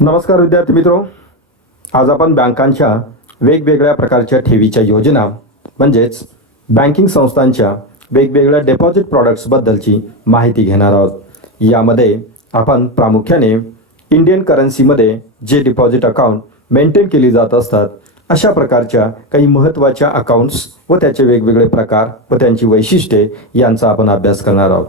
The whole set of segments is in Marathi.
नमस्कार विद्यार्थी मित्रो, आज आपण बँकांच्या वेगवेगळ्या प्रकारच्या ठेवीच्या योजना म्हणजेच बँकिंग संस्थांच्या वेगवेगळ्या डिपॉझिट प्रॉडक्ट्सबद्दलची माहिती घेणार आहोत. यामध्ये आपण प्रामुख्याने इंडियन करन्सीमध्ये जे डिपॉझिट अकाउंट मेंटेन केली जात असतात अशा प्रकारच्या काही महत्त्वाच्या अकाउंट्स व त्याचे वेगवेगळे प्रकार व त्यांची वैशिष्ट्ये यांचा आपण अभ्यास करणार आहोत.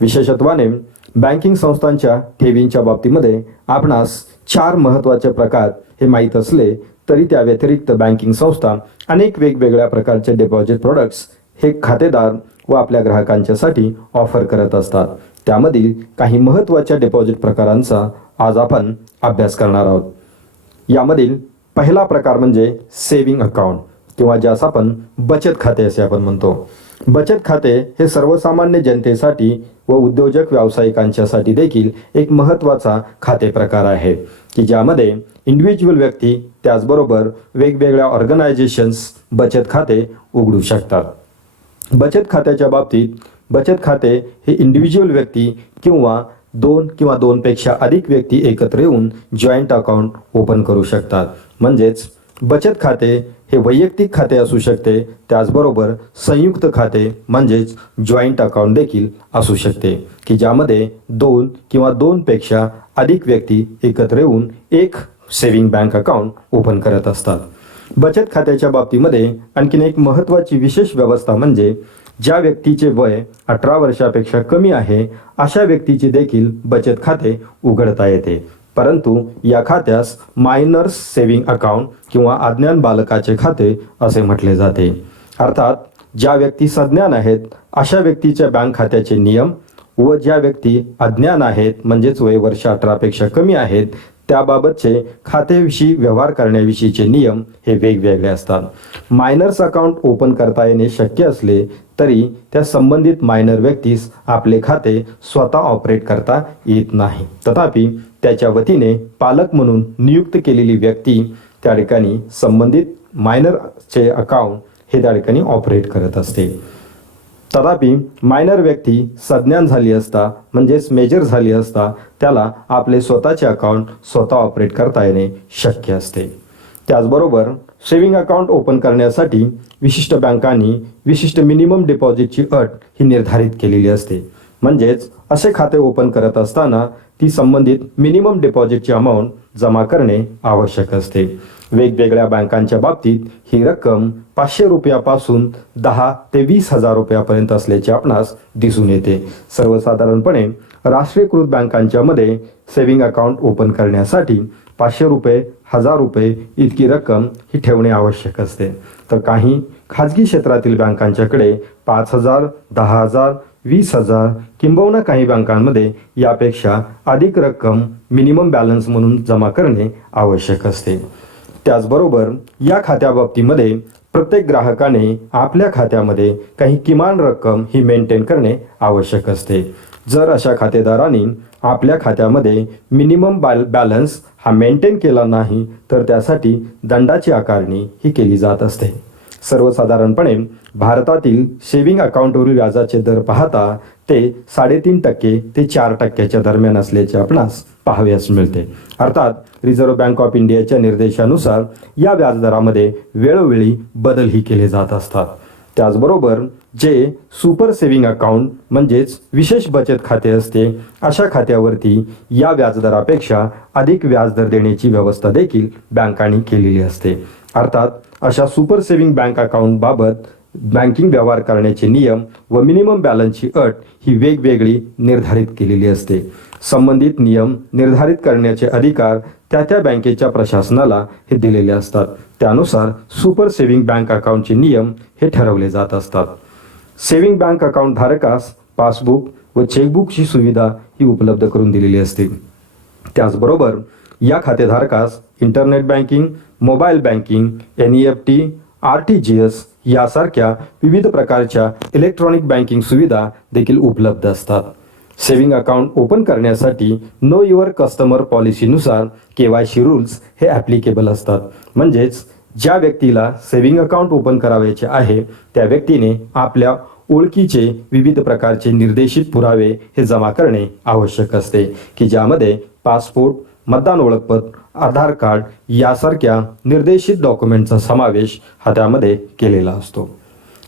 विशेषत्वाने बँकिंग संस्थांच्या ठेवींच्या बाबतीमध्ये आपणास 4 महत्त्वाचे प्रकार हे माहीत असले तरी त्या व्यतिरिक्त बँकिंग संस्था अनेक वेगवेगळ्या प्रकारचे डिपॉझिट प्रोडक्ट्स हे खातेदार व आपल्या ग्राहकांच्यासाठी ऑफर करत असतात. त्यामधील काही महत्त्वाच्या डिपॉझिट प्रकारांचा आज आपण अभ्यास करणार आहोत. यामधील पहिला प्रकार म्हणजे सेविंग अकाउंट किंवा ज्यास आपण बचत खाते असे आपण म्हणतो. बचत खाते हे सर्वसामान्य जनतेसाठी व उद्योजक व्यावसायिकांच्यासाठी देखील एक महत्त्वाचा खाते प्रकार आहे की ज्यामध्ये इंडिव्हिज्युअल व्यक्ती त्याचबरोबर वेगवेगळ्या ऑर्गनायझेशन्स बचत खाते उघडू शकतात. बचत खात्याच्या बाबतीत बचत खाते हे इंडिव्हिज्युअल व्यक्ती किंवा 2 किंवा 2पेक्षा अधिक व्यक्ती एकत्र येऊन जॉईंट अकाउंट ओपन करू शकतात. म्हणजेच बचत खाते हे वैयक्तिक खाते असू शकते, त्याचबरोबर संयुक्त खाते म्हणजेच जॉईंट अकाउंट देखील असू शकते की ज्यामध्ये 2 किंवा 2पेक्षा अधिक व्यक्ती एकत्र येऊन एक सेविंग बँक अकाउंट ओपन करत असतात. बचत खात्याच्या बाबतीमध्ये आणखीन एक महत्त्वाची विशेष व्यवस्था म्हणजे ज्या व्यक्तीचे वय 18 वर्षापेक्षा कमी आहे अशा व्यक्तीचे देखील बचत खाते उघडता येते. परंतु या खात्यास मायनर्स सेविंग अकाउंट किंवा अज्ञान बालकाचे खाते असे म्हटले जाते. अर्थात ज्या व्यक्ती सज्ञान आहेत अशा व्यक्तीच्या बँक खात्याचे नियम व ज्या व्यक्ती अज्ञान आहेत म्हणजेच वय वर्ष 18पेक्षा कमी आहेत त्याबाबतचे खात्याविषयी व्यवहार करण्याविषयीचे नियम हे वेगवेगळे असतात. मायनर्स अकाउंट ओपन करता येणे शक्य असले तरी त्या संबंधित मायनर व्यक्तीस आपले खाते स्वतः ऑपरेट करता येत नाही. तथापि त्याच्या वतीने पालक म्हणून नियुक्त केलेली व्यक्ती त्या ठिकाणी संबंधित मायनरचे अकाउंट हे त्या ठिकाणी ऑपरेट करत असते. तथापि मायनर व्यक्ती सज्ञान झाली असता म्हणजेच मेजर झाली असता त्याला आपले स्वतःचे अकाउंट स्वतः ऑपरेट करता येणे शक्य असते. त्याचबरोबर सेविंग अकाउंट ओपन करण्यासाठी विशिष्ट बँकांनी विशिष्ट मिनिमम डिपॉझिटची अट ही निर्धारित केलेली असते. म्हणजेच असे खाते ओपन करत असताना ती संबंधित मिनिमम डिपॉझिटची अमाऊंट जमा करणे आवश्यक असते. वेगवेगळ्या बँकांच्या बाबतीत ही रक्कम 500 रुपयापासून 10 ते 20,000 रुपयापर्यंत असल्याचे आपणास दिसून येते. सर्वसाधारणपणे राष्ट्रीयकृत बँकांच्या मध्ये सेविंग अकाउंट ओपन करण्यासाठी 500 रुपये 1000 रुपये इतकी रक्कम ही ठेवणे आवश्यक असते. तर काही खाजगी क्षेत्रातील बँकांच्याकडे 5,000 10,000 20,000 किंबहुना काही बँकांमध्ये यापेक्षा अधिक रक्कम मिनिमम बॅलन्स म्हणून जमा करणे आवश्यक असते. त्याचबरोबर या खात्याबाबतीमध्ये प्रत्येक ग्राहकाने आपल्या खात्यामध्ये काही किमान रक्कम ही मेंटेन करणे आवश्यक असते. जर अशा खातेदारांनी आपल्या खात्यामध्ये मिनिमम बॅलन्स हा मेंटेन केला नाही तर त्यासाठी दंडाची आकारणी ही केली जात असते. सर्वसाधारणपणे भारतातील सेविंग अकाउंटवरील व्याजाचे दर पाहता ते 3.5% ते 4% दरम्यान असल्याचे आपणास पाहावयास मिळते. अर्थात रिझर्व्ह बँक ऑफ इंडियाच्या निर्देशानुसार या व्याजदरामध्ये वेळोवेळी बदलही केले जात असतात. त्याचबरोबर जे सुपर सेविंग अकाउंट म्हणजेच विशेष बचत खाते असते अशा खात्यावरती या व्याजदरापेक्षा अधिक व्याजदर देण्याची व्यवस्था देखील बँकांनी केलेली असते. अर्थात अशा सुपर सेविंग बँक अकाउंट बाबत बँकिंग व्यवहार करण्याचे नियम व मिनिमम बॅलन्सची अट ही वेगवेगळी निर्धारित केलेली असते. संबंधित नियम निर्धारित करण्याचे अधिकार त्या बँकेच्या प्रशासनाला हे दिलेले असतात. त्यानुसार सुपर सेविंग बँक अकाउंटचे नियम हे ठरवले जात असतात. सेविंग बँक अकाउंट धारकास पासबुक व चेकबुकची सुविधा ही उपलब्ध करून दिलेली असते. त्याचबरोबर या खातेधारकास internet banking, mobile banking, NEFT, RTGS यासारख्या विविध प्रकारच्या इलेक्ट्रॉनिक बँकिंग सुविधा देखील उपलब्ध असतात. सेविंग अकाउंट ओपन करण्यासाठी नो युअर कस्टमर पॉलिसीनुसार KYC रूल्स हे ॲप्लिकेबल असतात. म्हणजेच ज्या व्यक्तीला सेविंग अकाउंट ओपन करावयाचे आहे त्या व्यक्तीने आपल्या ओळखीचे विविध प्रकारचे निर्देशित पुरावे हे जमा करणे आवश्यक असते की ज्यामध्ये पासपोर्ट, मतदान ओळखपत्र, आधार कार्ड यासारख्या निर्देशित डॉक्युमेंटचा समावेश हा त्यामध्ये केलेला असतो.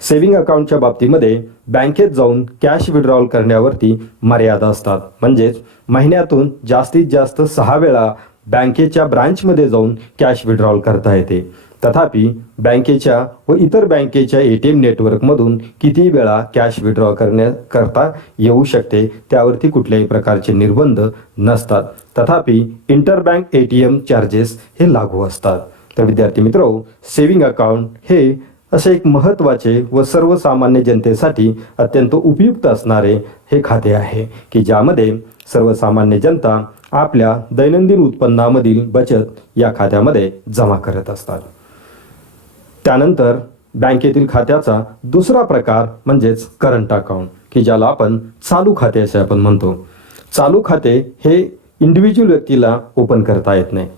सेव्हिंग अकाउंटच्या बाबतीमध्ये बँकेत जाऊन कॅश विड्रॉल करण्यावरती मर्यादा असतात. म्हणजेच महिन्यातून जास्तीत जास्त 6 वेळा बँकेच्या ब्रांचमध्ये जाऊन कॅश विड्रॉल करता येते. तथापि बँकेच्या व इतर बँकेच्या ATM नेटवर्कमधून किती वेळा कॅश विड्रॉ करता येऊ शकते त्यावरती कुठल्याही प्रकारचे निर्बंध नसतात. तथापि इंटरबँक ATM चार्जेस हे लागू असतात. तर विद्यार्थी मित्रो, सेव्हिंग अकाउंट हे असे एक महत्त्वाचे व सर्वसामान्य जनतेसाठी अत्यंत उपयुक्त असणारे हे खाते आहे की ज्यामध्ये सर्वसामान्य जनता आपल्या दैनंदिन उत्पन्नामधील बचत या खात्यामध्ये जमा करत असतात. त्यानंतर बँकेतील खात्याचा दुसरा प्रकार म्हणजेच करंट अकाउंट की ज्याला आपण चालू खाते असे आपण म्हणतो. चालू खाते हे इंडिव्हिज्युअल व्यक्तीला ओपन करता येत नाही.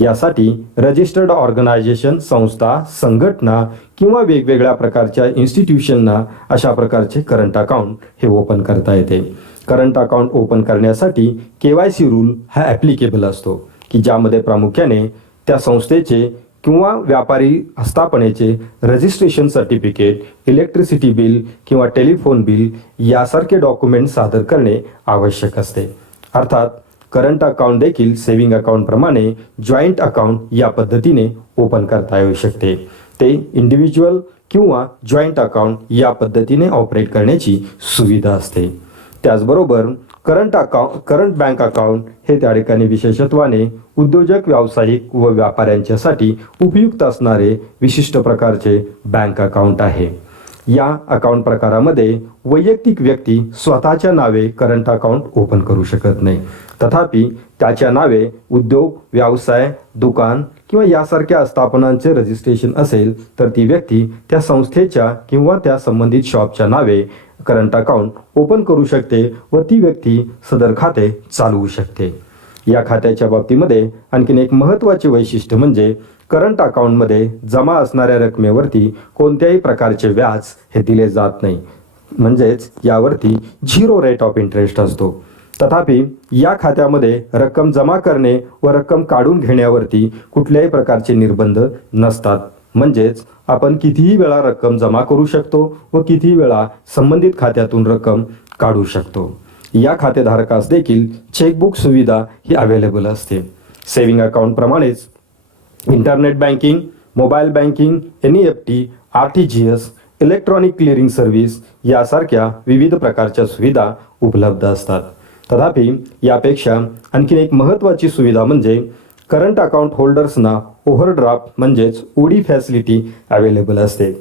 यासाठी रजिस्टर्ड ऑर्गनायझेशन, संस्था, संघटना किंवा वेगवेगळ्या प्रकारच्या इन्स्टिट्यूशनना अशा प्रकारचे करंट अकाउंट हे ओपन करता येते. करंट अकाउंट ओपन करण्यासाठी KYC रूल हा ॲप्लिकेबल असतो की ज्यामध्ये प्रामुख्याने त्या संस्थेचे किंवा व्यापारी आस्थापनेचे रजिस्ट्रेशन सर्टिफिकेट, इलेक्ट्रिसिटी बिल किंवा टेलिफोन बिल यासारखे डॉक्युमेंट सादर करणे आवश्यक असते. अर्थात करंट अकाउंट देखील सेव्हिंग अकाउंटप्रमाणे जॉईंट अकाउंट या पद्धतीने ओपन करता येऊ शकते. ते इंडिव्हिज्युअल किंवा जॉईंट अकाउंट या पद्धतीने ऑपरेट करण्याची सुविधा असते. त्याचबरोबर करंट बँक अकाउंट हे त्या ठिकाणी विशेषत्वाने उद्योजक, व्यावसायिक व व्यापाऱ्यांच्यासाठी उपयुक्त असणारे विशिष्ट प्रकारचे बँक अकाउंट आहे. या अकाउंट प्रकारामध्ये वैयक्तिक व्यक्ती स्वतःच्या नावे करंट अकाउंट ओपन करू शकत नाही. तथापि त्याच्या नावे उद्योग, व्यवसाय, दुकान किंवा यासारख्या आस्थापनांचे रजिस्ट्रेशन असेल तर ती व्यक्ती त्या संस्थेच्या किंवा त्या संबंधित शॉपच्या नावे करंट अकाउंट ओपन करू शकते व ती व्यक्ती सदर खाते चालवू शकते. या खात्याच्या बाबतीमध्ये आणखीन एक महत्त्वाचे वैशिष्ट्य म्हणजे करंट अकाउंटमध्ये जमा असणाऱ्या रकमेवरती कोणत्याही प्रकारचे व्याज हे दिले जात नाही. म्हणजेच यावरती 0 रेट ऑफ इंटरेस्ट असतो. तथापि या खात्यामध्ये रक्कम जमा करणे व रक्कम काढून घेण्यावरती कुठल्याही प्रकारचे निर्बंध नसतात. म्हणजेच आपण कितीही वेळा रक्कम जमा करू शकतो व कितीही वेळा संबंधित खात्यातून रक्कम काढू शकतो. या खातेधारकास देखील चेकबुक सुविधा ही अवेलेबल असते. सेव्हिंग अकाउंटप्रमाणेच internet banking, mobile banking, NEFT, RTGS, electronic clearing service यासारख्या विविध प्रकारच्या सुविधा उपलब्ध असतात. तथापि यापेक्षा आणखीन एक महत्त्वाची सुविधा म्हणजे करंट अकाउंट होल्डर्सना ओव्हरड्राफ्ट म्हणजेच OD फॅसिलिटी अवेलेबल असते.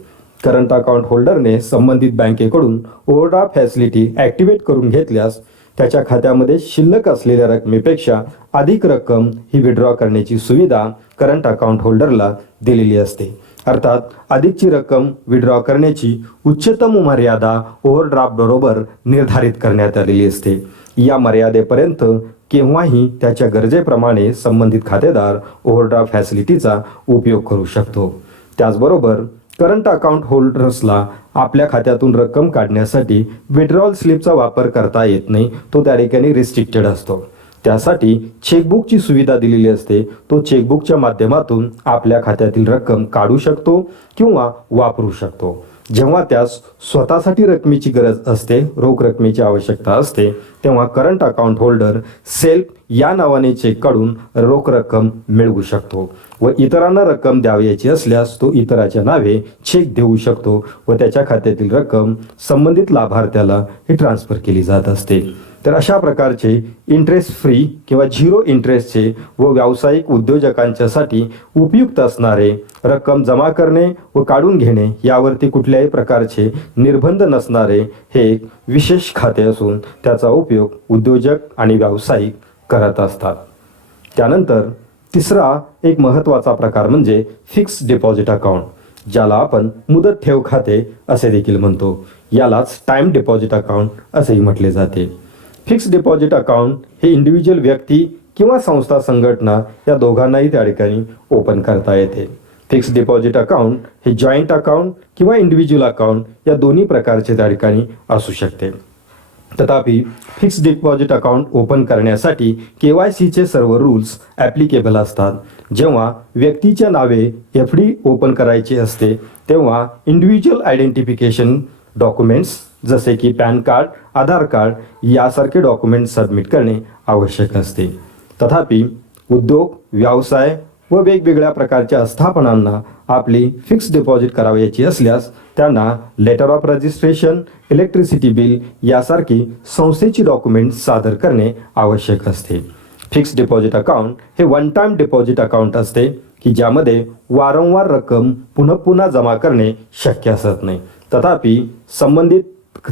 करंट अकाउंट होल्डरने संबंधित बँकेकडून ओव्हरड्राफ्ट फॅसिलिटी ॲक्टिवेट करून घेतल्यास त्याच्या खात्यामध्ये शिल्लक असलेल्या रकमेपेक्षा अधिक रक्कम ही विड्रॉ करण्याची सुविधा करंट अकाउंट होल्डरला दिलेली असते. अर्थात अधिकची रक्कम विड्रॉ करण्याची उच्चतम मर्यादा ओव्हरड्राफ्ट बरोबर निर्धारित करण्यात आलेली असते. या मर्यादेपर्यंत केव्हाही त्याच्या गरजेप्रमाणे संबंधित खातेदार ओव्हरड्राफ्ट फॅसिलिटीचा उपयोग करू शकतो. त्याचबरोबर करंट अकाउंट होल्डर्सला आपल्या खात्यातून रक्कम काढण्यासाठी विड्रॉल स्लिपचा वापर करता येत नाही. तो त्या ठिकाणी रिस्ट्रिक्टेड असतो. त्यासाठी चेकबुकची सुविधा दिलेली असते. तो चेकबुकच्या माध्यमातून आपल्या खात्यातील रक्कम काढू शकतो किंवा वापरू शकतो. जेव्हा त्यास स्वतःसाठी रकमेची गरज असते, रोख रकमेची आवश्यकता असते, तेव्हा करंट अकाउंट होल्डर सेल्फ या नावाने चेक काढून रोख रक्कम मिळवू शकतो व इतरांना रक्कम द्यावयाची असल्यास तो इतराच्या नावे चेक देऊ शकतो व त्याच्या खात्यातील रक्कम संबंधित लाभार्थ्याला ही ट्रान्सफर केली जात असते. तर अशा प्रकारचे इंटरेस्ट फ्री किंवा 0 इंटरेस्टचे व व्यावसायिक उद्योजकांच्यासाठी उपयुक्त असणारे रक्कम जमा करणे व काढून घेणे यावरती कुठल्याही प्रकारचे निर्बंध नसणारे हे एक विशेष खाते असून त्याचा उपयोग उद्योजक आणि व्यावसायिक करत असतात. त्यानंतर तिसरा एक महत्त्वाचा प्रकार म्हणजे फिक्स डिपॉझिट अकाउंट, ज्याला आपण मुदत ठेव खाते असे देखील म्हणतो. यालाच टाइम डिपॉझिट अकाउंट असेही म्हटले जाते. फिक्स डिपॉझिट अकाउंट हे इंडिव्हिज्युअल व्यक्ती किंवा संस्था, संघटना या दोघांनाही त्या ठिकाणी ओपन करता येते. फिक्स डिपॉझिट अकाउंट हे जॉईंट अकाउंट किंवा इंडिव्हिज्युअल अकाउंट या दोन्ही प्रकारचे त्या ठिकाणी असू शकते. तथापि फिक्स्ड डिपॉझिट अकाउंट ओपन करण्यासाठी KYCचे सर्व रूल्स ॲप्लिकेबल असतात. जेव्हा व्यक्तीच्या नावे FD ओपन करायची असते तेव्हा इंडिव्हिज्युअल आयडेंटिफिकेशन डॉक्युमेंट्स जसे की पॅन कार्ड, आधार कार्ड यासारखे डॉक्युमेंट सबमिट करणे आवश्यक असते. तथापि उद्योग, व्यवसाय व वेगवेगळ्या प्रकारच्या आस्थापनांना आपली फिक्स्ड डिपॉझिट करावयाची असल्यास त्यांना letter of registration, electricity bill यासारखी संस्थेची डॉक्युमेंट सादर करणे आवश्यक असते. फिक्स्ड डिपॉझिट अकाउंट हे वन टाइम डिपॉझिट अकाउंट असते की ज्यामध्ये वारंवार रक्कम पुन्हा पुन्हा जमा करणे शक्य असत नाही. तथापि संबंधित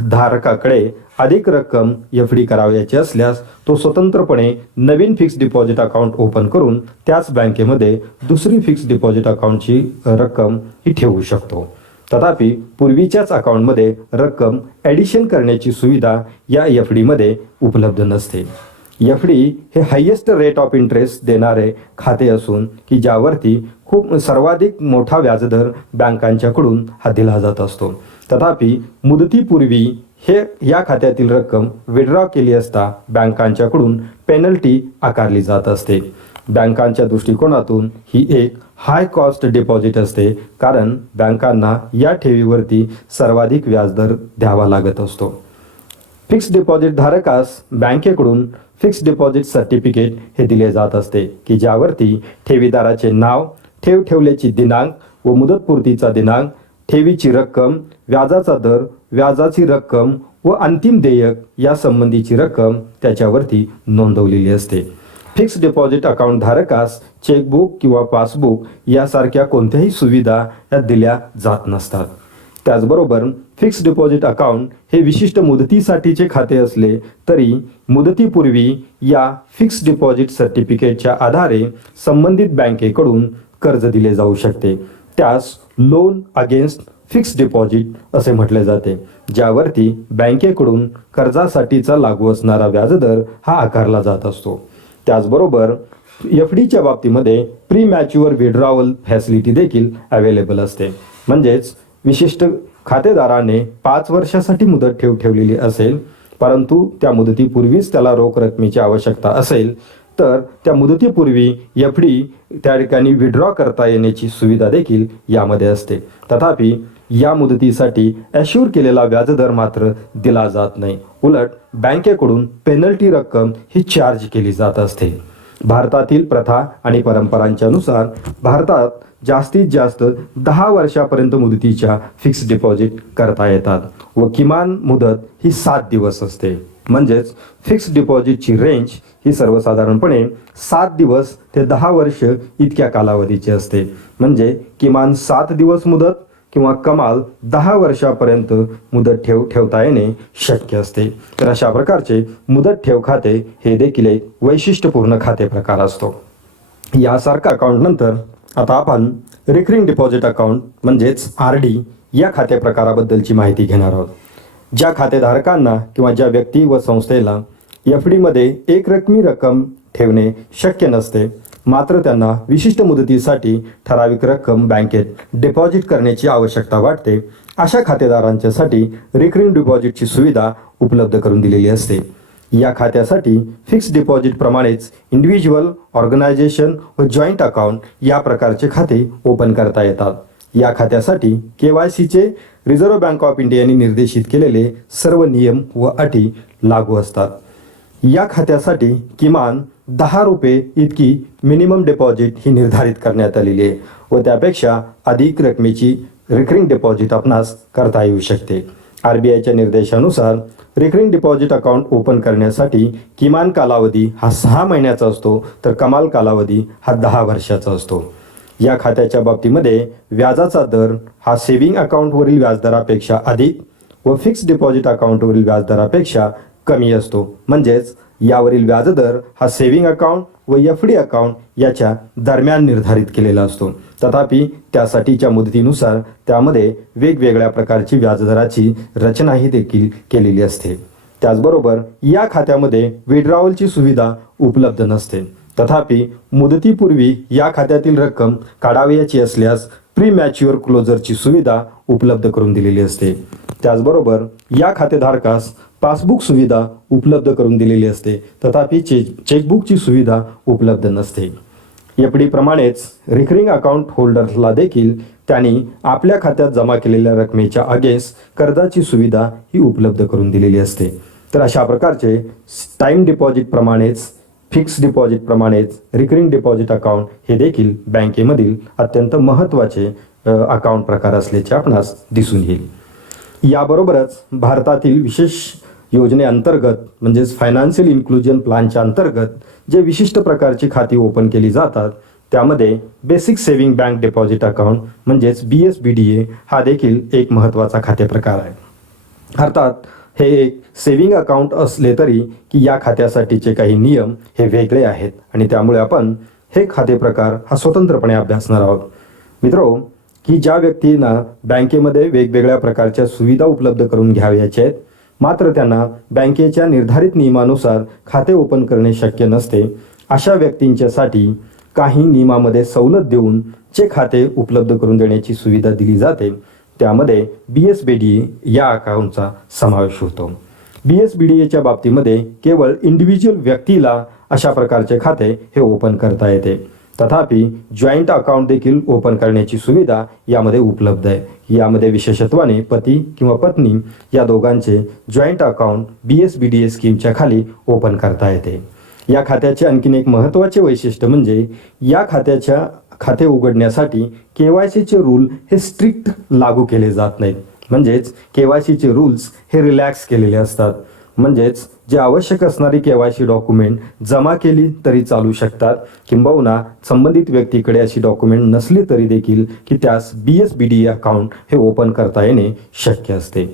धारकाकडे अधिक रक्कम FD करावयाची असल्यास तो स्वतंत्रपणे नवीन फिक्स्ड डिपॉझिट अकाउंट ओपन करून त्याच बँकेमध्ये दुसरी फिक्स्ड डिपॉझिट अकाउंटची रक्कम ही ठेवू शकतो. तथापि पूर्वीच्याच अकाउंटमध्ये रक्कम ॲडिशन करण्याची सुविधा या FDमध्ये उपलब्ध नसते. FD हे हायेस्ट रेट ऑफ इंटरेस्ट देणारे खाते असून की ज्यावरती खूप सर्वाधिक मोठा व्याजदर बँकांच्याकडून हा दिला जात असतो. तथापि मुदतीपूर्वी या खात्यातील रक्कम विड्रॉ केली असता बँकांच्याकडून पेनल्टी आकारली जात असते. बँकांच्या दृष्टिकोनातून ही एक हाय कॉस्ट डिपॉझिट असते कारण बँकांना या ठेवीवरती सर्वाधिक व्याजदर द्यावा लागत असतो. फिक्स्ड डिपॉझिट धारकास बँकेकडून फिक्स्ड डिपॉझिट सर्टिफिकेट हे दिले जात असते की ज्यावरती ठेवीदाराचे नाव, ठेव ठेवल्याची दिनांक व मुदतपूर्तीचा दिनांक, ठेवीची रक्कम, व्याजाचा दर, व्याजाची रक्कम व अंतिम देयक या संबंधीची रक्कम त्याच्यावरती नोंदवलेली असते. फिक्स्ड डिपॉझिट अकाउंट धारकास चेकबुक किंवा पासबुक यासारख्या कोणत्याही सुविधा या दिल्या जात नसतात. त्याचबरोबर फिक्स्ड डिपॉझिट अकाउंट हे विशिष्ट मुदतीसाठीचे खाते असले तरी मुदतीपूर्वी या फिक्स्ड डिपॉझिट सर्टिफिकेटच्या आधारे संबंधित बँकेकडून कर्ज दिले जाऊ शकते. त्यास लोन अगेन्स्ट फिक्स्ड डिपॉझिट असे म्हटले जाते, ज्यावरती बँकेकडून कर्जासाठीचा लागू असणारा व्याजदर हा आकारला जात असतो. त्याचबरोबर FDच्या बाबतीमध्ये प्री मॅच्युअर विड्रॉवल फॅसिलिटी देखील अवेलेबल असते. म्हणजेच विशिष्ट खातेदाराने 5 वर्षासाठी मुदत ठेवलेली असेल परंतु त्या मुदतीपूर्वीच त्याला रोख रकमेची आवश्यकता असेल तर त्या मुदतीपूर्वी FD त्या ठिकाणी विड्रॉ करता येण्याची सुविधा देखील यामध्ये असते. तथापि या मुदतीसाठी ॲश्युअर केलेला व्याजदर मात्र दिला जात नाही. उलट बँकेकडून पेनल्टी रक्कम ही चार्ज केली जात असते. भारतातील प्रथा आणि परंपरांच्या नुसार भारतात जास्तीत जास्त 10 वर्षापर्यंत मुदतीच्या फिक्स्ड डिपॉझिट करता येतात व किमान मुदत ही 7 दिवस असते. म्हणजेच फिक्स्ड डिपॉझिटची रेंज ही सर्वसाधारणपणे 7 दिवस ते 10 वर्ष इतक्या कालावधीची असते. म्हणजे किमान 7 दिवस मुदत किंवा कमाल 10 वर्षापर्यंत मुदत ठेवता येणे शक्य असते. तर अशा प्रकारचे मुदत ठेव खाते हे देखील एक वैशिष्ट्यपूर्ण खाते प्रकार असतो. यासारखा अकाउंट नंतर आता आपण रिकरिंग डिपॉझिट अकाउंट म्हणजेच RD या खाते प्रकाराबद्दलची माहिती घेणार आहोत. ज्या खातेधारकांना किंवा ज्या व्यक्ती व संस्थेला FDमध्ये एक रकमी रक्कम ठेवणे शक्य नसते मात्र त्यांना विशिष्ट मुदतीसाठी ठराविक रक्कम बँकेत डिपॉझिट करण्याची आवश्यकता वाटते, अशा खातेदारांच्यासाठी रिकरिंग डिपॉझिटची सुविधा उपलब्ध करून दिलेली असते. या खात्यासाठी फिक्स्ड डिपॉझिट प्रमाणेच इंडिव्हिज्युअल, ऑर्गनायझेशन व जॉईंट अकाउंट या प्रकारचे खाते ओपन करता येतात. या खात्यासाठी KYCचे रिझर्व्ह बँक ऑफ इंडियाने निर्देशित केलेले सर्व नियम व अटी लागू असतात. या खात्यासाठी किमान 10 रुपये इतकी मिनिमम डिपॉझिट ही निर्धारित करण्यात आलेली आहे व त्यापेक्षा अधिक रकमेची रिकरिंग डिपॉझिट आपणास करता येऊ शकते. RBIच्या निर्देशानुसार रिकरिंग डिपॉझिट अकाउंट ओपन करण्यासाठी किमान कालावधी हा 6 महिन्याचा असतो तर कमाल कालावधी हा 10 वर्षाचा असतो. या खात्याच्या बाबतीमध्ये व्याजाचा दर हा सेव्हिंग अकाउंटवरील व्याजदरापेक्षा अधिक व फिक्स्ड डिपॉझिट अकाउंटवरील व्याजदरापेक्षा कमी असतो. म्हणजेच यावरील व्याजदर हा सेव्हिंग अकाउंट व FD अकाउंट याच्या दरम्यान निर्धारित केलेला असतो. तथापि त्यासाठीच्या मुदतीनुसार त्यामध्ये वेगवेगळ्या प्रकारची व्याजदराची रचनाही देखील केलेली असते. त्याचबरोबर या खात्यामध्ये विड्रॉवलची सुविधा उपलब्ध नसते. तथापि मुदतीपूर्वी या खात्यातील रक्कम काढावयाची असल्यास प्री मॅच्युअर क्लोजरची सुविधा उपलब्ध करून दिलेली असते. त्याचबरोबर या खातेधारकास पासबुक सुविधा उपलब्ध करून दिलेली असते, तथापि चेकबुकची सुविधा उपलब्ध नसते. एफडीप्रमाणेच रिकरिंग अकाउंट होल्डर्सला देखील त्यांनी आपल्या खात्यात जमा केलेल्या रकमेच्या अगेन्स्ट कर्जाची सुविधा ही उपलब्ध करून दिलेली असते. तर अशा प्रकारचे टाईम डिपॉझिट प्रमाणेच फिक्स डिपॉझिट प्रमाणेच रिकरिंग डिपॉझिट अकाउंट हे देखील बँकेमधील अत्यंत महत्त्वाचे अकाउंट प्रकार असल्याचे आपणास दिसून येईल. याबरोबरच भारतातील विशेष योजनेअंतर्गत म्हणजेच फायनान्शियल इन्क्लुजन प्लॅनच्या अंतर्गत जे विशिष्ट प्रकारची खाती ओपन केली जातात त्यामध्ये basic saving bank deposit account म्हणजेच BSBDA हा देखील एक महत्त्वाचा खाते प्रकार आहे. अर्थात हे एक सेव्हिंग अकाउंट असले तरी की या खात्यासाठीचे काही नियम हे वेगळे आहेत आणि त्यामुळे आपण हे खाते प्रकार हा स्वतंत्रपणे अभ्यासणार आहोत. मित्रो, की ज्या व्यक्तींना बँकेमध्ये वेगवेगळ्या प्रकारच्या सुविधा उपलब्ध करून घ्यावयाच्या आहेत मात्र त्यांना बँकेच्या निर्धारित नियमानुसार खाते ओपन करणे शक्य नसते, अशा व्यक्तींच्यासाठी काही नियमामध्ये सवलत देऊन जे खाते उपलब्ध करून देण्याची सुविधा दिली जाते त्यामध्ये BSBDA या अकाउंटचा समावेश होतो. BSBDAच्या बाबतीमध्ये केवळ इंडिव्हिज्युअल व्यक्तीला अशा प्रकारचे खाते हे ओपन करता येते, तथापि जॉईंट अकाउंट देखील ओपन करण्याची सुविधा यामध्ये उपलब्ध आहे. यामध्ये विशेषत्वाने पती किंवा पत्नी या दोघांचे जॉईंट अकाउंट BSBDA स्कीमच्या खाली ओपन करता येते. या खात्याचे आणखीन एक महत्त्वाचे वैशिष्ट्य म्हणजे या खाते उघडण्यासाठी KYCचे रूल हे स्ट्रिक्ट लागू केले जात नाहीत. म्हणजेच KYCचे रूल्स हे रिलॅक्स केलेले असतात. म्हणजेच जे आवश्यक असणारी KYC डॉक्युमेंट जमा केली तरी चालू शकतात, किंबहुना संबंधित व्यक्तीकडे अशी डॉक्युमेंट नसली तरी देखील की त्यास BSBDA अकाउंट हे ओपन करता येणे शक्य असते.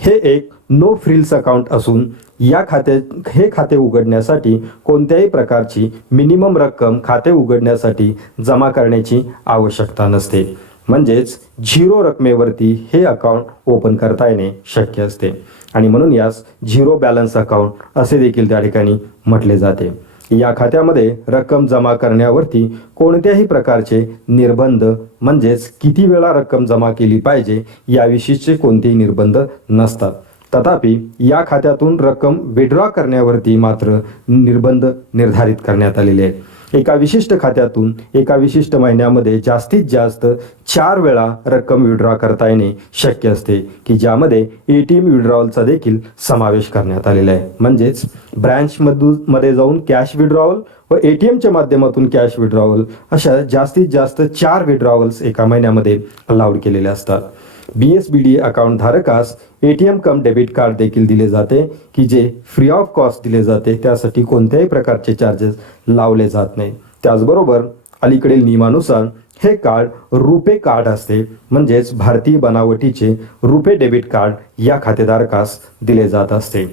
हे एक नो फ्रिल्स अकाउंट असून हे खाते उघडण्यासाठी कोणत्याही प्रकारची मिनिमम रक्कम खाते उघडण्यासाठी जमा करण्याची आवश्यकता नसते. म्हणजेच 0 रकमेवरती हे अकाउंट ओपन करता येणे शक्य असते आणि म्हणून यास 0 बॅलन्स अकाउंट असे देखील त्या ठिकाणी म्हटले जाते. या खात्यामध्ये रक्कम जमा करण्यावरती कोणत्याही प्रकारचे निर्बंध म्हणजेच किती वेळा रक्कम जमा केली पाहिजे याविषयीचे कोणतेही निर्बंध नसतात. तथापि या खात्यातून रक्कम विड्रॉ करण्यावरती मात्र निर्बंध निर्धारित करण्यात आलेले आहेत. एका विशिष्ट खात्यातून एका विशिष्ट महिन्यामध्ये जास्तीत जास्त 4 वेळा रक्कम विड्रॉ करता येणे शक्य असते, की ज्यामध्ये ATM विड्रॉवलचा देखील समावेश करण्यात आलेला आहे. म्हणजेच ब्रँचमध्ये जाऊन कॅश विड्रॉवल व ATMच्या माध्यमातून कॅश विड्रॉवल अशा जास्तीत जास्त 4 विड्रॉवल्स एका महिन्यामध्ये अलाउड केलेले असतात. BSBDA अकाउंट धारकास ATM कम डेबिट कार्ड देखील दिले जाते, की जे फ्री ऑफ कॉस्ट दिले जाते. त्यासाठी कोणत्याही प्रकारचे चार्जेस लावले जात नाही. त्याचबरोबर अलीकडील नियमानुसार हे कार्ड रुपे कार्ड असते, म्हणजेच भारतीय बनावटीचे रुपे डेबिट कार्ड या खातेधारकास दिले जात असते.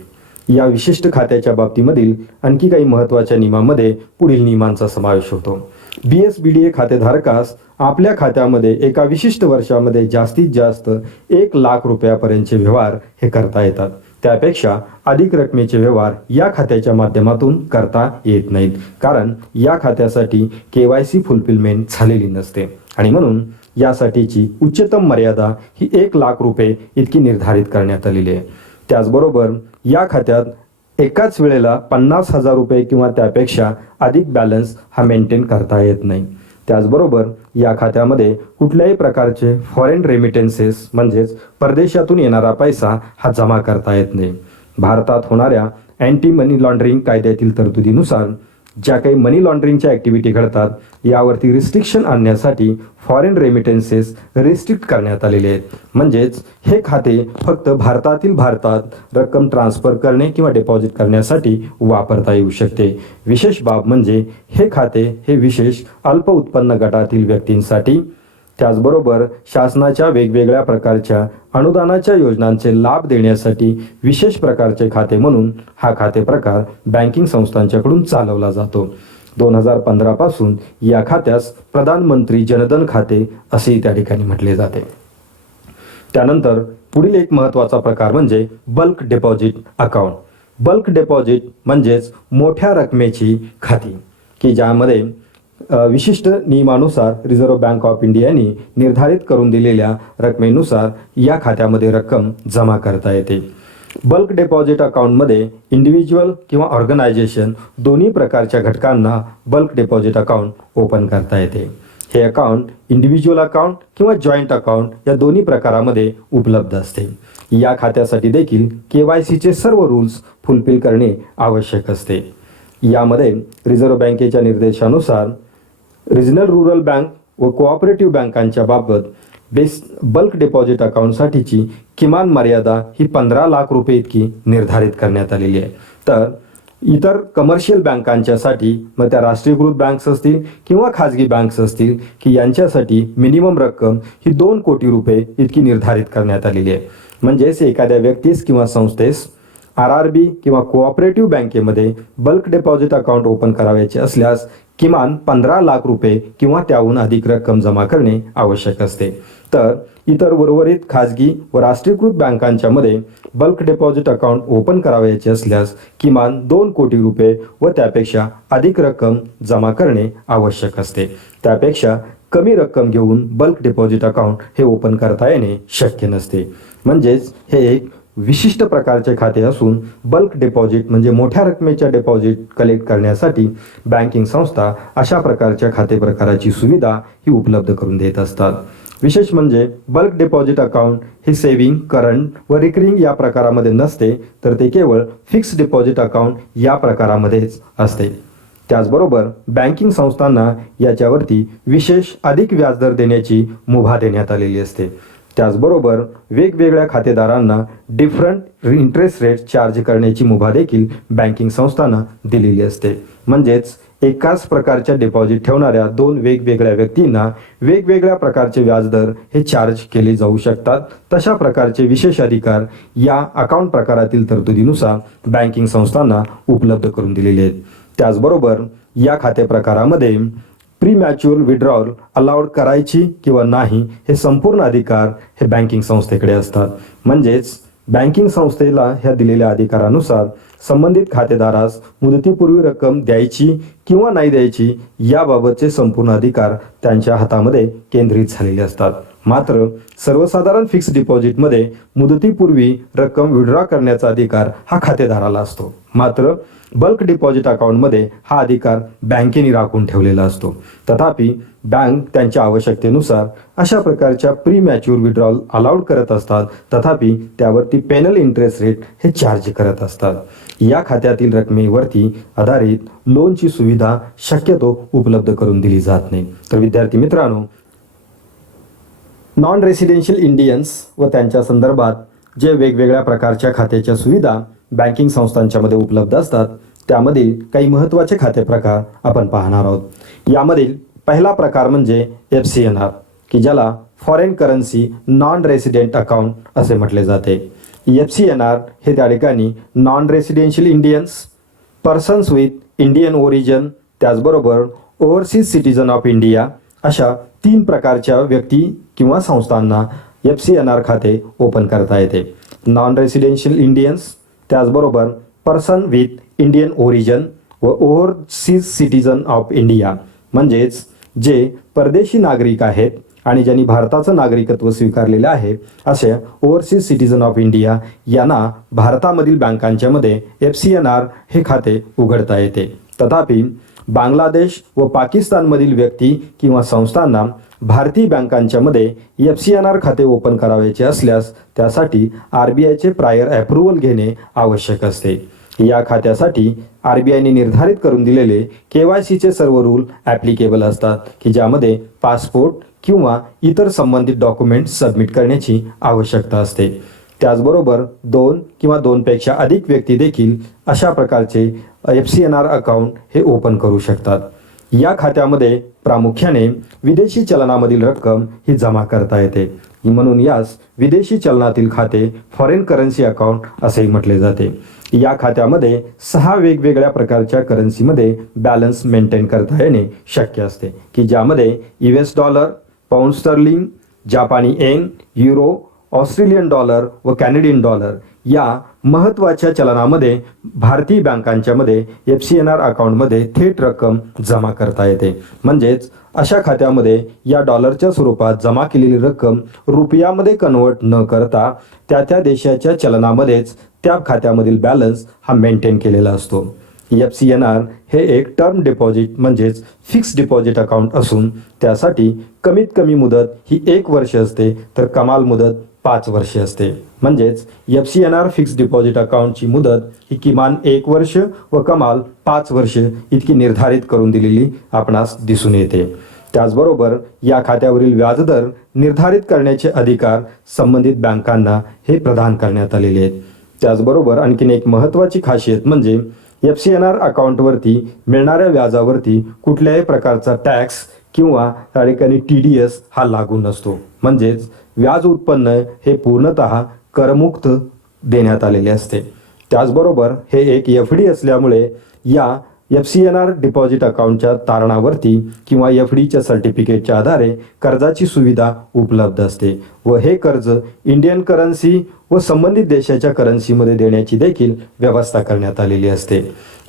या विशिष्ट खात्याच्या बाबतीमधील आणखी काही महत्त्वाच्या नियमांमध्ये पुढील नियमांचा समावेश होतो. BSBDA खातेधारकास आपल्या खात्यामध्ये एका विशिष्ट वर्षामध्ये जास्तीत जास्त 1 लाख रुपयापर्यंतचे व्यवहार हे करता येतात. त्यापेक्षा अधिक रकमेचे व्यवहार या खात्याच्या माध्यमातून करता येत नाहीत, कारण या खात्यासाठी KYC फुलफिलमेंट झालेली नसते आणि म्हणून यासाठीची उच्चतम मर्यादा ही 1 लाख रुपये इतकी निर्धारित करण्यात आलेली आहे. त्याचबरोबर या खात्यात एकाच वेळेला 50,000 रुपये किंवा त्यापेक्षा अधिक बॅलन्स हा मेंटेन करता येत नाही. त्याचबरोबर या खात्यामध्ये कुठल्याही प्रकारचे फॉरेन रेमिटेन्सेस म्हणजेच परदेशातून येणारा पैसा हा जमा करता येत नाही. भारतात होणाऱ्या अँटी मनी लॉन्ड्रिंग कायद्यातील तरतुदीनुसार ज्या काही मनी लॉन्ड्रिंगच्या ॲक्टिव्हिटी घडतात यावरती रिस्ट्रिक्शन आणण्यासाठी फॉरेन रेमिटेन्सेस रिस्ट्रिक्ट करण्यात आलेले आहेत. म्हणजेच हे खाते फक्त भारतात रक्कम ट्रान्सफर करणे किंवा डिपॉझिट करण्यासाठी वापरता येऊ शकते. विशेष बाब म्हणजे हे खाते हे विशेष अल्प उत्पन्न गटातील व्यक्तींसाठी, त्याचबरोबर शासनाच्या वेगवेगळ्या प्रकारच्या अनुदानाच्या योजनांचे लाभ देण्यासाठी विशेष प्रकारचे खाते म्हणून हा खाते प्रकार बँकिंग संस्थांच्याकडून चालवला जातो. 2015 पासून या खात्यास प्रधानमंत्री जनधन खाते असेही त्या ठिकाणी म्हटले जाते. त्यानंतर पुढील एक महत्त्वाचा प्रकार म्हणजे bulk deposit account. Bulk deposit म्हणजेच मोठ्या रकमेची खाती, की ज्यामध्ये विशिष्ट नियमानुसार रिझर्व्ह बँक ऑफ इंडियाने निर्धारित करून दिलेल्या रकमेनुसार या खात्यामध्ये रक्कम जमा करता येते. बल्क डिपॉझिट अकाउंटमध्ये इंडिव्हिज्युअल किंवा ऑर्गनायझेशन दोन्ही प्रकारच्या घटकांना बल्क डिपॉझिट अकाउंट ओपन करता येते. हे अकाउंट इंडिव्हिज्युअल अकाउंट किंवा जॉईंट अकाउंट या दोन्ही प्रकारामध्ये उपलब्ध असते. या खात्यासाठी देखील KYCचे सर्व रूल्स फुलफिल करणे आवश्यक असते. यामध्ये रिझर्व्ह बँकेच्या निर्देशानुसार रिजनल रुरल बँक व कोऑपरेटिव्ह बँकांच्या बाबत बल्क डिपॉझिट अकाउंटसाठीची किमान मर्यादा ही 15 लाख रुपये इतकी निर्धारित करण्यात आलेली आहे. तर इतर कमर्शियल बँकांच्यासाठी मग त्या राष्ट्रीयकृत बँक्स असतील किंवा खाजगी बँक्स असतील की यांच्यासाठी मिनिमम रक्कम ही 2 कोटी रुपये इतकी निर्धारित करण्यात आलेली आहे. म्हणजेच एखाद्या व्यक्तीस किंवा संस्थेस RRB किंवा कोऑपरेटिव्ह बँकेमध्ये बल्क डिपॉझिट अकाउंट ओपन करावयाचे असल्यास किमान 15 लाख रुपये किंवा त्याहून अधिक रक्कम जमा करणे आवश्यक असते. तर इतर उर्वरित खाजगी व राष्ट्रीयकृत बँकांच्या मध्ये बल्क डिपॉझिट अकाउंट ओपन करावयाचे असल्यास किमान 2 कोटी रुपये व त्यापेक्षा अधिक रक्कम जमा करणे आवश्यक असते. त्यापेक्षा कमी रक्कम घेऊन बल्क डिपॉझिट अकाउंट हे ओपन करता येणे शक्य नसते. म्हणजेच हे एक विशिष्ट प्रकारचे खाते असून बल्क डिपॉझिट म्हणजे मोठ्या रकमेच्या डिपॉझिट कलेक्ट करण्यासाठी बँकिंग संस्था अशा प्रकारच्या खाते प्रकाराची सुविधा ही उपलब्ध करून देत असतात. विशेष म्हणजे बल्क डिपॉझिट अकाउंट हे सेव्हिंग, करंट व रिकरिंग या प्रकारामध्ये नसते, तर ते केवळ फिक्स्ड डिपॉझिट अकाउंट या प्रकारामध्येच असते. त्याचबरोबर बँकिंग संस्थांना याच्यावरती विशेष अधिक व्याजदर देण्याची मुभा देण्यात आलेली असते. त्याचबरोबर वेगवेगळ्या खातेदारांना डिफरंट इंटरेस्ट रेट चार्ज करण्याची मुभा देखील बँकिंग संस्थांना दिलेली असते. म्हणजेच एकाच प्रकारच्या डिपॉझिट ठेवणाऱ्या 2 वेगवेगळ्या व्यक्तींना वेगवेगळ्या प्रकारचे व्याजदर हे चार्ज केले जाऊ शकतात. तशा प्रकारचे विशेष अधिकार या अकाउंट प्रकारातील तरतुदीनुसार बँकिंग संस्थांना उपलब्ध करून दिलेले आहेत. त्याचबरोबर या खाते प्रकारामध्ये प्रीमॅच्युअर विड्रॉल अलाउड करायची किंवा नाही हे संपूर्ण अधिकार हे बँकिंग संस्थेकडे असतात. म्हणजेच बँकिंग संस्थेला ह्या दिलेल्या अधिकारानुसार संबंधित खातेदारास मुदतीपूर्वी रक्कम द्यायची किंवा नाही द्यायची याबाबतचे संपूर्ण अधिकार त्यांच्या हातामध्ये केंद्रित झालेले असतात. मात्र सर्वसाधारण फिक्स डिपॉझिटमध्ये मुदतीपूर्वी रक्कम विड्रॉ करण्याचा अधिकार हा खातेदाराला असतो. मात्र बल्क डिपॉझिट अकाउंटमध्ये हा अधिकार बँकेने राखून ठेवलेला असतो. तथापि बँक त्यांच्या आवश्यकतेनुसार अशा प्रकारच्या प्री मॅच्युअर विड्रॉल अलाउड करत असतात. तथापि त्यावरती पेनल इंटरेस्ट रेट हे चार्ज करत असतात. या खात्यातील रकमेवरती आधारित लोनची सुविधा शक्यतो उपलब्ध करून दिली जात नाही. तर विद्यार्थी मित्रांनो, नॉन रेसिडेन्शियल इंडियन्स व त्यांच्या संदर्भात जे वेगवेगळ्या प्रकारच्या खात्याच्या सुविधा बँकिंग संस्थांच्यामध्ये उपलब्ध असतात त्यामधील काही महत्त्वाचे खाते प्रकार आपण पाहणार आहोत. यामधील पहिला प्रकार म्हणजे FCNR की ज्याला foreign currency non resident account असे म्हटले जाते. FCNR हे त्या ठिकाणी non residential Indians, persons with Indian origin, त्याचबरोबर ओव्हरसीज सिटीजन ऑफ इंडिया अशा 3 प्रकारच्या व्यक्ती किंवा संस्थांना FCNR खाते ओपन करता येते. नॉन रेसिडेन्शियल इंडियन्स, त्याचबरोबर पर्सन विथ इंडियन ओरिजिन व ओव्हरसीज सिटीजन ऑफ इंडिया म्हणजेच जे परदेशी नागरिक आहेत आणि ज्यांनी भारताचं नागरिकत्व स्वीकारलेलं आहे अशा ओव्हरसीज सिटीजन ऑफ इंडिया यांना भारतामधील बँकांच्यामध्ये FCNR हे खाते उघडता येते. तथापि बांगलादेश व पाकिस्तानमधील व्यक्ती किंवा संस्थांना भारतीय बँकांच्यामध्ये FCNR खाते ओपन करावयाचे असल्यास त्यासाठी RBIचे प्रायर अप्रूव्हल घेणे आवश्यक असते. या खात्यासाठी RBIने निर्धारित करून दिलेले KYCचे सर्व रूल ॲप्लिकेबल असतात की ज्यामध्ये पासपोर्ट किंवा इतर संबंधित डॉक्युमेंट्स सबमिट करण्याची आवश्यकता असते. त्याचबरोबर 2 किंवा 2 पेक्षा अधिक व्यक्ती देखील अशा प्रकारचे FCNR अकाउंट हे ओपन करू शकतात. या खात्यामध्ये प्रामुख्याने विदेशी चलनामधील रक्कम ही जमा करता येते. म्हणून यास विदेशी चलनातील खाते फॉरेन करन्सी अकाउंट असेही म्हटले जाते. या खात्यामध्ये 6 वेगवेगळ्या प्रकारच्या करन्सीमध्ये बॅलन्स मेंटेन करता येणे शक्य असते की ज्यामध्ये US डॉलर, पाऊंड स्टर्लिंग, जापानी येन, युरो, ऑस्ट्रेलियन डॉलर व कॅनेडियन डॉलर या महत्त्वाच्या चलनामध्ये भारतीय बँकांच्यामध्ये FCNR अकाउंटमध्ये थेट रक्कम जमा करता येते. म्हणजेच अशा खात्यामध्ये या डॉलरच्या स्वरूपात जमा केलेली रक्कम रुपयामध्ये कन्वर्ट न करता त्या देशाच्या चलनामध्येच त्या खात्यामधील बॅलन्स हा मेंटेन केलेला असतो. FCNR हे एक टर्म डिपॉझिट म्हणजेच फिक्स डिपॉझिट अकाउंट असून त्यासाठी कमीत कमी मुदत ही 1 वर्ष असते तर कमाल मुदत 5 वर्षे असते. म्हणजेच FCNR फिक्स डिपॉझिट अकाउंटची मुदत ही किमान 1 वर्ष व कमाल 5 वर्ष इतकी निर्धारित करून दिलेली आपणास दिसून येते. त्याचबरोबर या खात्यावरील व्याजदर निर्धारित करण्याचे अधिकार संबंधित बँकांना हे प्रदान करण्यात आलेले आहेत. त्याचबरोबर आणखीन एक महत्त्वाची खासियत म्हणजे FCNR अकाउंटवरती मिळणाऱ्या व्याजावरती कुठल्याही प्रकारचा टॅक्स किंवा त्या ठिकाणी TDS हा लागू नसतो. म्हणजेच व्याज उत्पन्न हे पूर्णतः करमुक्त देण्यात आलेले असते. त्याचबरोबर हे एक FD असल्यामुळे या FCNR डिपॉझिट अकाउंटच्या तारणावरती किंवा FDच्या सर्टिफिकेटच्या आधारे कर्जाची सुविधा उपलब्ध असते व हे कर्ज इंडियन करन्सी व संबंधित देशाच्या करन्सीमध्ये देण्याची देखील व्यवस्था करण्यात आलेली असते.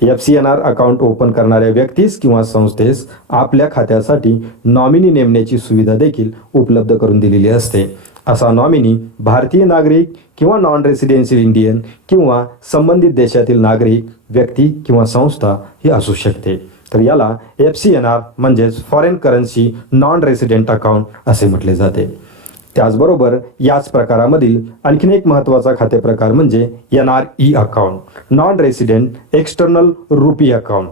FCNR अकाउंट ओपन करणाऱ्या व्यक्तीस किंवा संस्थेस आपल्या खात्यासाठी नॉमिनी नेमण्याची सुविधा देखील उपलब्ध करून दिलेली असते. असा नॉमिनी भारतीय नागरिक किंवा नॉन रेसिडेन्शियल इंडियन किंवा संबंधित देशातील नागरिक व्यक्ती किंवा संस्था ही असू शकते. तर याला FCNR म्हणजेच foreign currency non resident account असे म्हटले जाते. त्याचबरोबर याच प्रकारामधील आणखीन एक महत्त्वाचा खाते प्रकार म्हणजे NRE account non resident external RuPay account.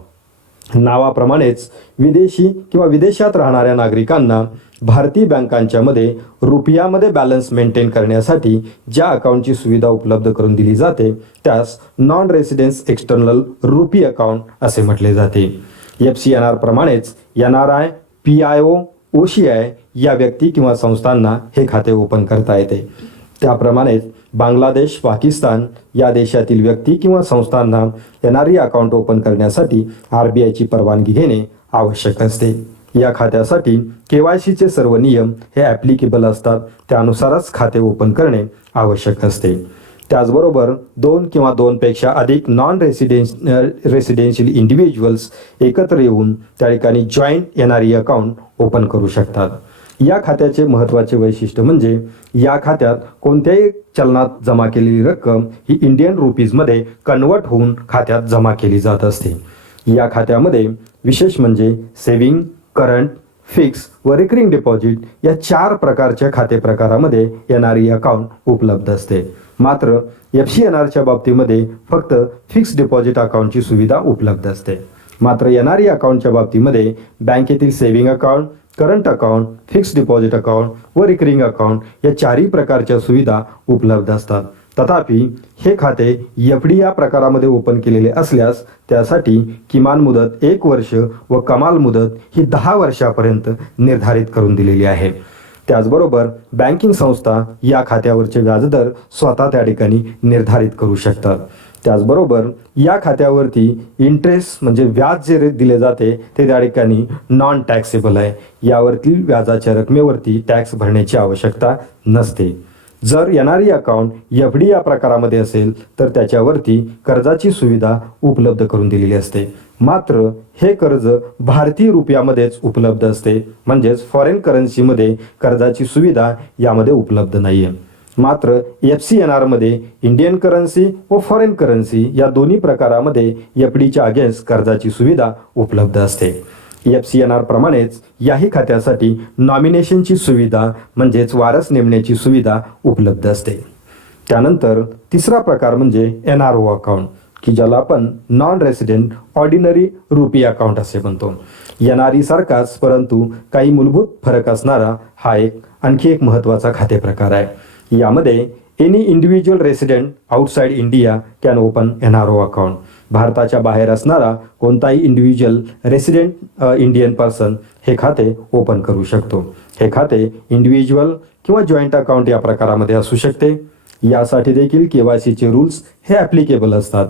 नावाप्रमाणेच विदेशी किंवा विदेशात राहणाऱ्या नागरिकांना भारतीय बँकांच्या मध्ये रुपयामध्ये बॅलन्स मेंटेन करण्यासाठी ज्या अकाउंटची सुविधा उपलब्ध करून दिली जाते त्यास non residence external RuPay account असे म्हटले जाते. FCNR प्रमाणेच NRI, PIO, OCI या व्यक्ती किंवा संस्थांना हे खाते ओपन करता येते. त्याप्रमाणेच बांगलादेश, पाकिस्तान या देशातील व्यक्ती किंवा संस्थांना NRE अकाउंट ओपन करण्यासाठी RBIची परवानगी घेणे आवश्यक असते. या खात्यासाठी KYCचे सर्व नियम हे ॲप्लिकेबल असतात. त्यानुसारच खाते ओपन करणे आवश्यक असते. त्याचबरोबर 2 किंवा 2 पेक्षा अधिक नॉन रेसिडेन्शियल इंडिव्हिज्युअल्स एकत्र येऊन त्या ठिकाणी जॉईंट NRE अकाउंट ओपन करू शकतात. या खात्याचे महत्त्वाचे वैशिष्ट्य म्हणजे या खात्यात कोणत्याही चलनात जमा केलेली रक्कम ही इंडियन रुपीजमध्ये कन्वर्ट होऊन खात्यात जमा केली जात असते. या खात्यामध्ये विशेष म्हणजे सेव्हिंग, करंट, फिक्स व रिकरिंग डिपॉझिट या 4 प्रकारच्या खाते प्रकारामध्ये NRE अकाउंट उपलब्ध असते. मात्र FCNRच्या बाबतीमध्ये फक्त फिक्स डिपॉझिट अकाउंटची सुविधा उपलब्ध असते. मात्र NRE अकाउंटच्या बाबतीमध्ये बँकेतील saving account, current account, fix deposit account व रिकरिंग अकाउंट या 4ही प्रकारच्या सुविधा उपलब्ध असतात. तथापि हे खाते FD या प्रकारामध्ये ओपन केलेले असल्यास त्यासाठी किमान मुदत 1 वर्ष व कमाल मुदत ही 10 वर्षापर्यंत निर्धारित करून दिलेली आहे. त्याचबरोबर बँकिंग संस्था या खात्यावरचे व्याजदर स्वतः त्या ठिकाणी निर्धारित करू शकतात. त्याचबरोबर या खात्यावरती इंटरेस्ट म्हणजे व्याज जे दिले जाते ते त्या ठिकाणी नॉन टॅक्सेबल आहे. यावरती व्याजाच्या रकमेवरती टॅक्स भरण्याची आवश्यकता नसते. जर NRE अकाउंट FD या प्रकारामध्ये असेल तर त्याच्यावरती कर्जाची सुविधा उपलब्ध करून दिलेली असते. मात्र हे कर्ज भारतीय रुपयामध्येच उपलब्ध असते. म्हणजेच फॉरेन करन्सीमध्ये कर्जाची सुविधा यामध्ये उपलब्ध नाही आहे. मात्र FCNRमध्ये इंडियन करन्सी व फॉरेन करन्सी या दोन्ही प्रकारामध्ये FDच्या अगेन्स्ट कर्जाची सुविधा उपलब्ध असते. FCNR प्रमाणेच याही खात्यासाठी नॉमिनेशनची सुविधा म्हणजेच वारस नेमण्याची सुविधा उपलब्ध असते. त्यानंतर तिसरा प्रकार म्हणजे NRO अकाउंट की ज्याला आपण non resident ordinary RuPay account असे म्हणतो. NRE सारखाच परंतु काही मूलभूत फरक असणारा हा आणखी एक महत्त्वाचा खाते प्रकार आहे. यामध्ये any individual resident outside India can open NRO account. भारताच्या बाहेर असणारा कोणताही इंडिव्हिज्युअल रेसिडेंट इंडियन पर्सन हे खाते ओपन करू शकतो. हे खाते इंडिव्हिज्युअल किंवा जॉईंट अकाउंट या प्रकारामध्ये असू शकते. यासाठी देखील KYCचे रूल्स हे ॲप्लिकेबल असतात.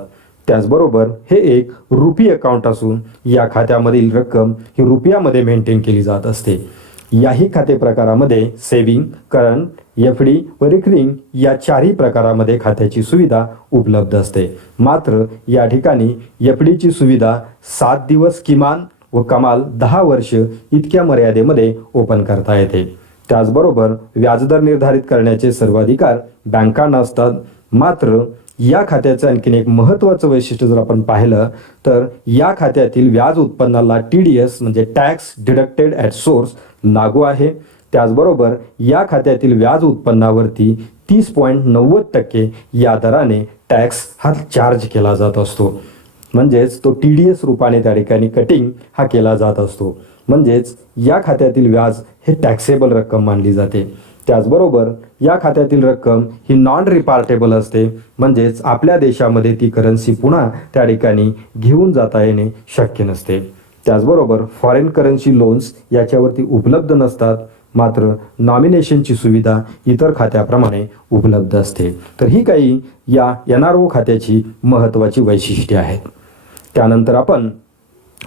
त्याचबरोबर हे एक रुपी अकाउंट असून या खात्यामधील रक्कम ही रुपयामध्ये मेंटेन केली जात असते. याही खाते प्रकारामध्ये सेव्हिंग, करंट, FD व रिकरिंग या 4ही प्रकारामध्ये खात्याची सुविधा उपलब्ध असते. मात्र या ठिकाणी FDची सुविधा 7 दिवस किमान व कमाल 10 वर्ष इतक्या मर्यादेमध्ये ओपन करता येते. त्याचबरोबर व्याजदर निर्धारित करण्याचे सर्व अधिकार बँकांना असतात. मात्र या खात्याचं आणखीन एक महत्त्वाचं वैशिष्ट्य जर आपण पाहिलं तर या खात्यातील व्याज उत्पन्नाला TDS म्हणजे टॅक्स डिडक्टेड ॲट सोर्स लागू आहे. त्याचबरोबर या खात्यातील व्याज उत्पन्नावरती 30.90% या दराने टॅक्स हा चार्ज केला जात असतो. म्हणजेच तो TDS रूपाने त्या ठिकाणी कटिंग हा केला जात असतो. म्हणजेच या खात्यातील व्याज हे टॅक्सेबल रक्कम मानली जाते. त्याचबरोबर या खात्यातील रक्कम ही नॉन रिपार्टेबल असते. म्हणजेच आपल्या देशामध्ये ती करन्सी पुन्हा त्या ठिकाणी घेऊन जाता येणे शक्य नसते. त्याचबरोबर फॉरेन करन्सी लोन्स याच्यावरती उपलब्ध नसतात. मात्र नॉमिनेशनची सुविधा इतर खात्याप्रमाणे उपलब्ध असते. तर ही काही या NRO खात्याची महत्त्वाची वैशिष्ट्ये आहेत. त्यानंतर आपण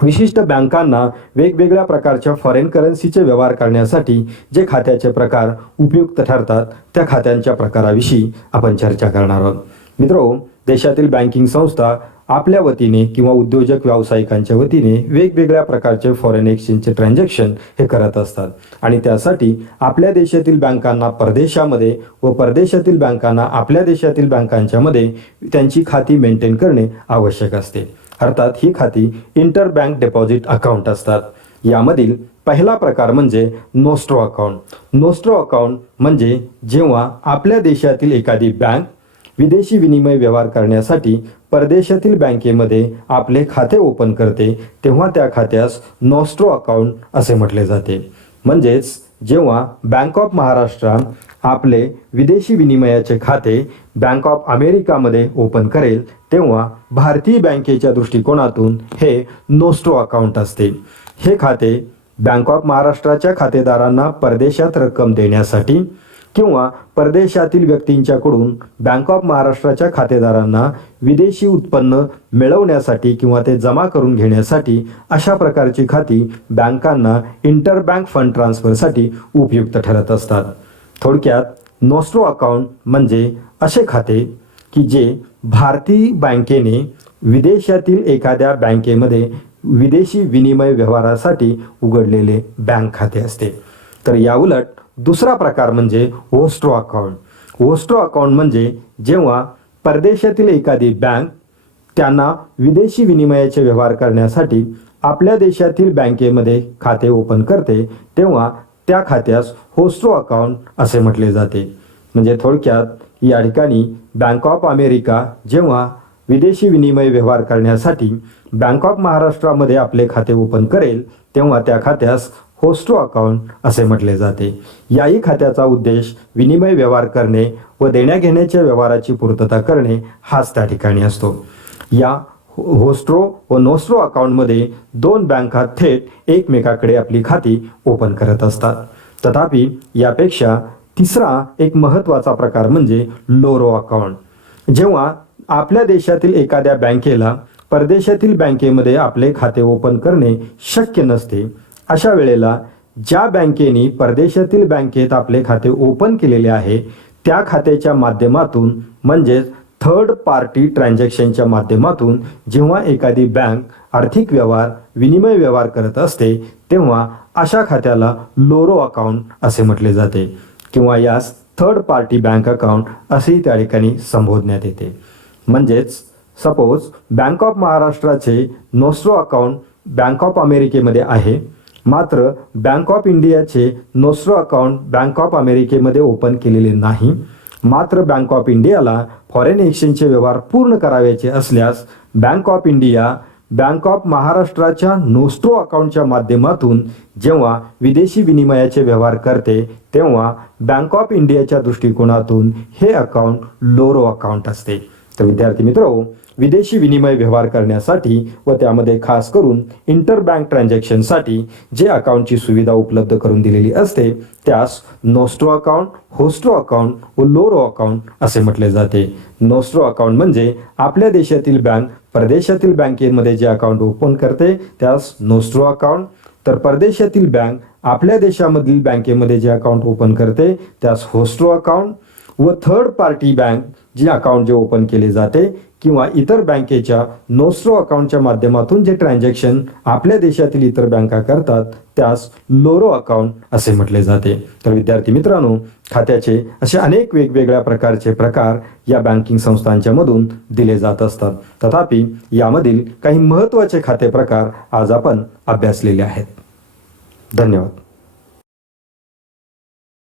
विशिष्ट बँकांना वेगवेगळ्या प्रकारच्या फॉरेन करन्सीचे व्यवहार करण्यासाठी जे खात्याचे प्रकार उपयुक्त ठरतात त्या खात्यांच्या प्रकाराविषयी आपण चर्चा करणार आहोत. मित्रो, देशातील बँकिंग संस्था आपल्या वतीने किंवा उद्योजक व्यावसायिकांच्या वतीने वेगवेगळ्या प्रकारचे फॉरेन एक्सचेंजचे ट्रान्झॅक्शन हे करत असतात आणि त्यासाठी आपल्या देशातील बँकांना परदेशामध्ये व परदेशातील बँकांना आपल्या देशातील बँकांच्यामध्ये त्यांची खाती मेंटेन करणे आवश्यक असते. अर्थात ही खाती इंटर बँक डिपॉझिट अकाउंट असतात. यामधील पहिला प्रकार म्हणजे नोस्ट्रो अकाउंट. नोस्ट्रो अकाउंट म्हणजे जेव्हा आपल्या देशातील एखादी बँक विदेशी विनिमय व्यवहार करण्यासाठी परदेशातील बँकेमध्ये आपले खाते ओपन करते तेव्हा त्या खात्यास नोस्ट्रो अकाउंट असे म्हटले जाते. म्हणजेच जेव्हा बँक ऑफ महाराष्ट्र आपले विदेशी विनिमयाचे खाते बँक ऑफ अमेरिकामध्ये ओपन करेल तेव्हा भारतीय बँकेच्या दृष्टिकोनातून हे नोस्ट्रो अकाउंट असते. हे खाते बँक ऑफ महाराष्ट्राच्या खातेदारांना परदेशात रक्कम देण्यासाठी किंवा परदेशातील व्यक्तींच्याकडून बँक ऑफ महाराष्ट्राच्या खातेदारांना विदेशी उत्पन्न मिळवण्यासाठी किंवा ते जमा करून घेण्यासाठी अशा प्रकारची खाती बँकांना इंटरबँक फंड ट्रान्सफरसाठी उपयुक्त ठरत असतात. थोडक्यात नोस्ट्रो अकाउंट म्हणजे असे खाते की जे भारतीय बँकेने विदेशातील एखाद्या बँकेमध्ये विदेशी विनिमय व्यवहारासाठी उघडलेले बँक खाते असते. तर याउलट दुसरा प्रकार म्हणजे होस्ट्रो अकाउंट. होस्ट्रो अकाउंट म्हणजे जेव्हा परदेशातील एखादी बँक त्यांना विदेशी विनिमयाचे व्यवहार करण्यासाठी आपल्या देशातील बँकेमध्ये खाते ओपन करते तेव्हा त्या खात्यास होस्ट्रो अकाउंट असे म्हटले जाते. म्हणजे थोडक्यात या ठिकाणी बँक ऑफ अमेरिका जेव्हा विदेशी विनिमय व्यवहार करण्यासाठी बँक ऑफ महाराष्ट्रामध्ये आपले खाते ओपन करेल तेव्हा त्या खात्यास होस्ट्रो अकाउंट असे म्हटले जाते. याही खात्याचा उद्देश विनिमय व्यवहार करणे व देण्याघेण्याच्या व्यवहाराची पूर्तता करणे हाच त्या ठिकाणी असतो. या होस्ट्रो व नोस्ट्रो अकाउंटमध्ये दोन बँका थेट एकमेकाकडे आपली खाती ओपन करत असतात. तथापि यापेक्षा तिसरा एक महत्त्वाचा प्रकार म्हणजे लोरो अकाउंट. जेव्हा आपल्या देशातील एखाद्या बँकेला परदेशातील बँकेमध्ये आपले खाते ओपन करणे शक्य नसते अशा वेळेला ज्या बँकेने परदेशातील बँकेत आपले खाते ओपन केलेले आहे त्या खात्याच्या माध्यमातून म्हणजेच थर्ड पार्टी ट्रान्झॅक्शनच्या माध्यमातून जेव्हा एखादी बँक आर्थिक व्यवहार विनिमय व्यवहार करत असते तेव्हा अशा खात्याला लोरो अकाउंट असे म्हटले जाते किंवा यास थर्ड पार्टी बँक अकाउंट असेही त्या ठिकाणी संबोधण्यात येते. म्हणजेच सपोज बँक ऑफ महाराष्ट्राचे नोस्ट्रो अकाउंट बँक ऑफ अमेरिकेमध्ये आहे मात्र बँक ऑफ इंडियाचे नोस्ट्रो अकाउंट बँक ऑफ अमेरिकेमध्ये ओपन केलेले नाही. मात्र बँक ऑफ इंडियाला फॉरेन एक्सचेंजचे व्यवहार पूर्ण करायचे असल्यास bank of India bank of महाराष्ट्राच्या नोस्ट्रो अकाउंटच्या माध्यमातून जेव्हा विदेशी विनिमयाचे व्यवहार करते तेव्हा बँक ऑफ इंडियाच्या दृष्टिकोनातून हे अकाउंट लोरो अकाउंट असते. तर विद्यार्थी मित्रो, विदेशी विनिमय व्यवहार करण्यासाठी व त्यामध्ये खास करून इंटर बँक ट्रान्झॅक्शनसाठी जे अकाउंटची सुविधा उपलब्ध करून दिलेली असते त्यास नोस्ट्रो अकाउंट, होस्ट्रो अकाउंट व लोरो अकाउंट असे म्हटले जाते. नोस्ट्रो अकाउंट म्हणजे आपल्या देशातील बँक परदेशातील बँकेमध्ये जे अकाउंट ओपन करते त्यास नोस्ट्रो अकाउंट, तर परदेशातील बँक आपल्या देशामधील बँकेमध्ये जे अकाउंट ओपन करते त्यास होस्ट्रो अकाउंट व थर्ड पार्टी बँक जे अकाउंट जे ओपन केले जाते किंवा इतर बँकेच्या नोस्ट्रो अकाउंटच्या माध्यमातून जे ट्रान्झॅक्शन आपल्या देशातील इतर बँका करतात त्यास लोरो अकाउंट असे म्हटले जाते. तर विद्यार्थी मित्रांनो, खात्याचे असे अनेक वेगवेगळ्या प्रकारचे प्रकार या बँकिंग संस्थांच्या मधून दिले जात असतात. तथापि यामधील काही महत्त्वाचे खाते प्रकार आज आपण अभ्यासलेले आहेत. धन्यवाद.